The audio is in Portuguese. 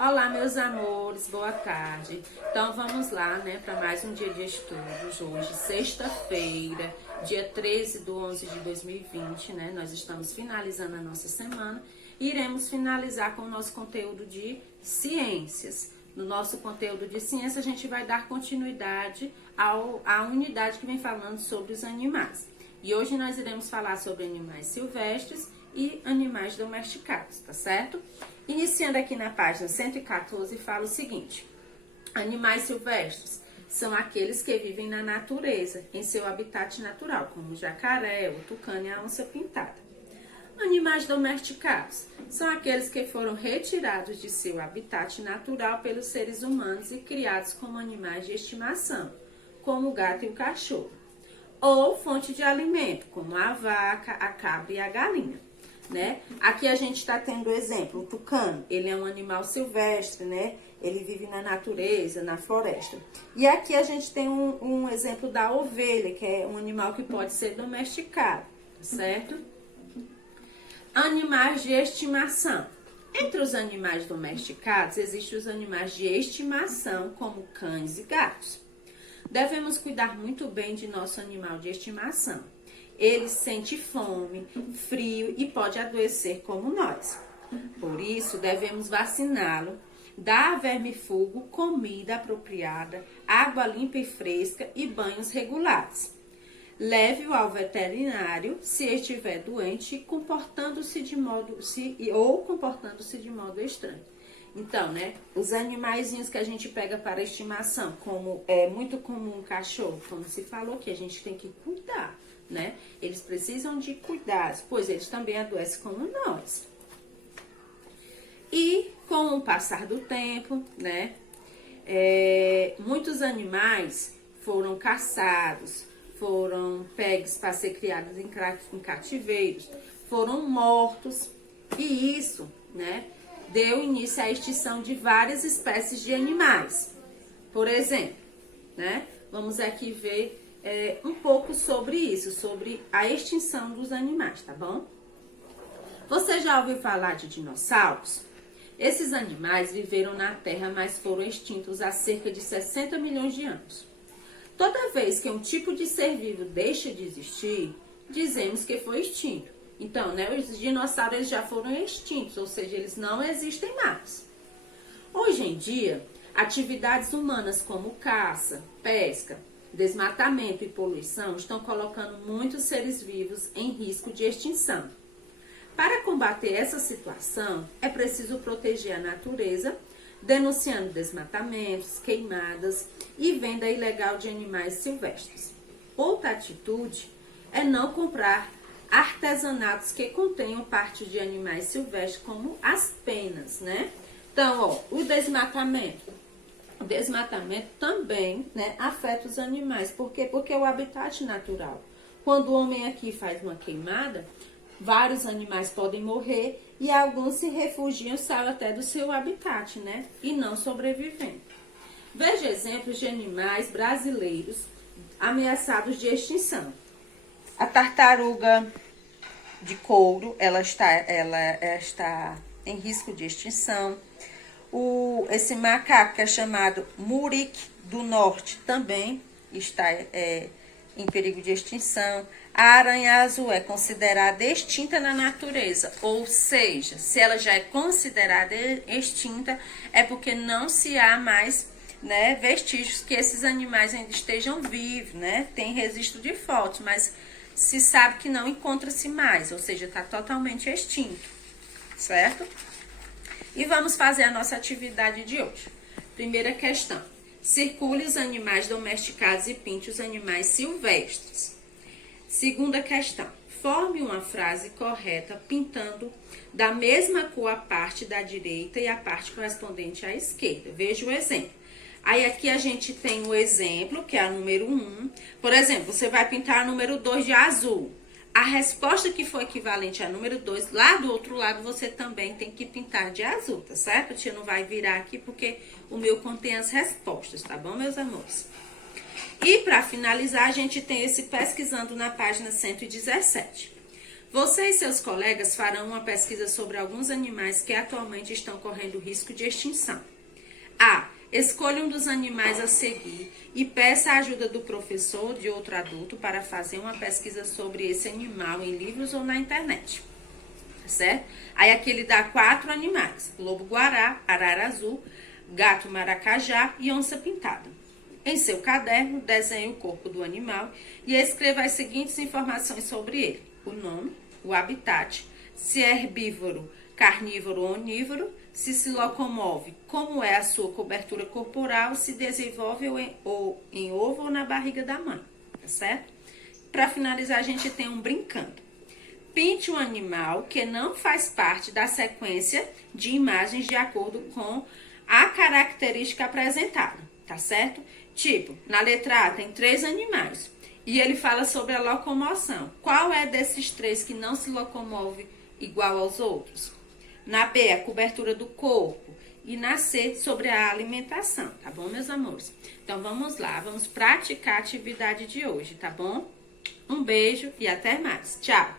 Olá, meus amores, boa tarde. Então, vamos lá, né, para mais um dia de estudos. Hoje, sexta-feira, dia 13 de 11 de 2020, né? Nós estamos finalizando a nossa semana e iremos finalizar com o nosso conteúdo de ciências. No nosso conteúdo de ciência, a gente vai dar continuidade à unidade que vem falando sobre os animais. E hoje nós iremos falar sobre animais silvestres e animais domesticados, tá certo? Iniciando aqui na página 114, fala o seguinte: animais silvestres são aqueles que vivem na natureza, em seu habitat natural, como o jacaré, o tucano e a onça pintada. Animais domesticados são aqueles que foram retirados de seu habitat natural pelos seres humanos e criados como animais de estimação, como o gato e o cachorro, ou fonte de alimento, como a vaca, a cabra e a galinha. Né? Aqui a gente está tendo o exemplo, o tucano, ele é um animal silvestre, né? Ele vive na natureza, na floresta. E aqui a gente tem um exemplo da ovelha, que é um animal que pode ser domesticado, certo? Animais de estimação. Entre os animais domesticados, existem os animais de estimação, como cães e gatos. Devemos cuidar muito bem de nosso animal de estimação. Ele sente fome, frio e pode adoecer como nós. Por isso, devemos vaciná-lo, dar a vermífugo comida apropriada, água limpa e fresca e banhos regulares. Leve-o ao veterinário se estiver doente comportando-se de modo estranho. Então, né, os animaizinhos que a gente pega para estimação, como é muito comum o cachorro, como se falou, que a gente tem que cuidar. Né? Eles precisam de cuidados, pois eles também adoecem como nós. E com o passar do tempo, né, muitos animais foram caçados, foram pegos para ser criados em cativeiros, foram mortos, e isso, né, deu início à extinção de várias espécies de animais. Por exemplo, né, vamos aqui ver um pouco sobre isso, sobre a extinção dos animais, tá bom? Você já ouviu falar de dinossauros? Esses animais viveram na Terra, mas foram extintos há cerca de 60 milhões de anos. Toda vez que um tipo de ser vivo deixa de existir, dizemos que foi extinto. Então, né, os dinossauros já foram extintos, ou seja, eles não existem mais. Hoje em dia, atividades humanas como caça, pesca, desmatamento e poluição estão colocando muitos seres vivos em risco de extinção. Para combater essa situação, é preciso proteger a natureza, denunciando desmatamentos, queimadas e venda ilegal de animais silvestres. Outra atitude é não comprar artesanatos que contenham partes de animais silvestres, como as penas, né? Então, o desmatamento. O desmatamento também, né, afeta os animais. Por quê? Porque é o habitat natural. Quando o homem aqui faz uma queimada, vários animais podem morrer e alguns se refugiam, saem até do seu habitat, né? E não sobrevivem. Veja exemplos de animais brasileiros ameaçados de extinção. A tartaruga de couro, ela está em risco de extinção. Esse macaco que é chamado murique do norte também está em perigo de extinção. A aranha azul é considerada extinta na natureza, ou seja, se ela já é considerada extinta, é porque não se há mais, né, vestígios que esses animais ainda estejam vivos, né? Tem registro de fotos, mas se sabe que não encontra-se mais, ou seja, está totalmente extinto, certo? E vamos fazer a nossa atividade de hoje. Primeira questão: circule os animais domesticados e pinte os animais silvestres. Segunda questão: forme uma frase correta pintando da mesma cor a parte da direita e a parte correspondente à esquerda. Veja o exemplo. Aí aqui a gente tem o exemplo, que é a número 1. Por exemplo, você vai pintar a número 2 de azul. A resposta que for equivalente a número 2, lá do outro lado, você também tem que pintar de azul, tá certo? A tia não vai virar aqui porque o meu contém as respostas, tá bom, meus amores? E para finalizar, a gente tem esse pesquisando na página 117. Você e seus colegas farão uma pesquisa sobre alguns animais que atualmente estão correndo risco de extinção. A. Escolha um dos animais a seguir e peça a ajuda do professor ou de outro adulto para fazer uma pesquisa sobre esse animal em livros ou na internet. Certo? Aí aqui ele dá 4 animais: lobo-guará, arara azul, gato maracajá e onça pintada. Em seu caderno, desenhe o corpo do animal e escreva as seguintes informações sobre ele: o nome, o habitat, se é herbívoro, carnívoro ou onívoro, se locomove, como é a sua cobertura corporal, se desenvolve em ovo ou na barriga da mãe, tá certo? Para finalizar, a gente tem um brincando. Pinte um animal que não faz parte da sequência de imagens de acordo com a característica apresentada, tá certo? Tipo, na letra A tem 3 animais e ele fala sobre a locomoção. Qual é desses 3 que não se locomove igual aos outros? Na B, a cobertura do corpo. E na C, sobre a alimentação, tá bom, meus amores? Então, vamos lá, vamos praticar a atividade de hoje, tá bom? Um beijo e até mais. Tchau!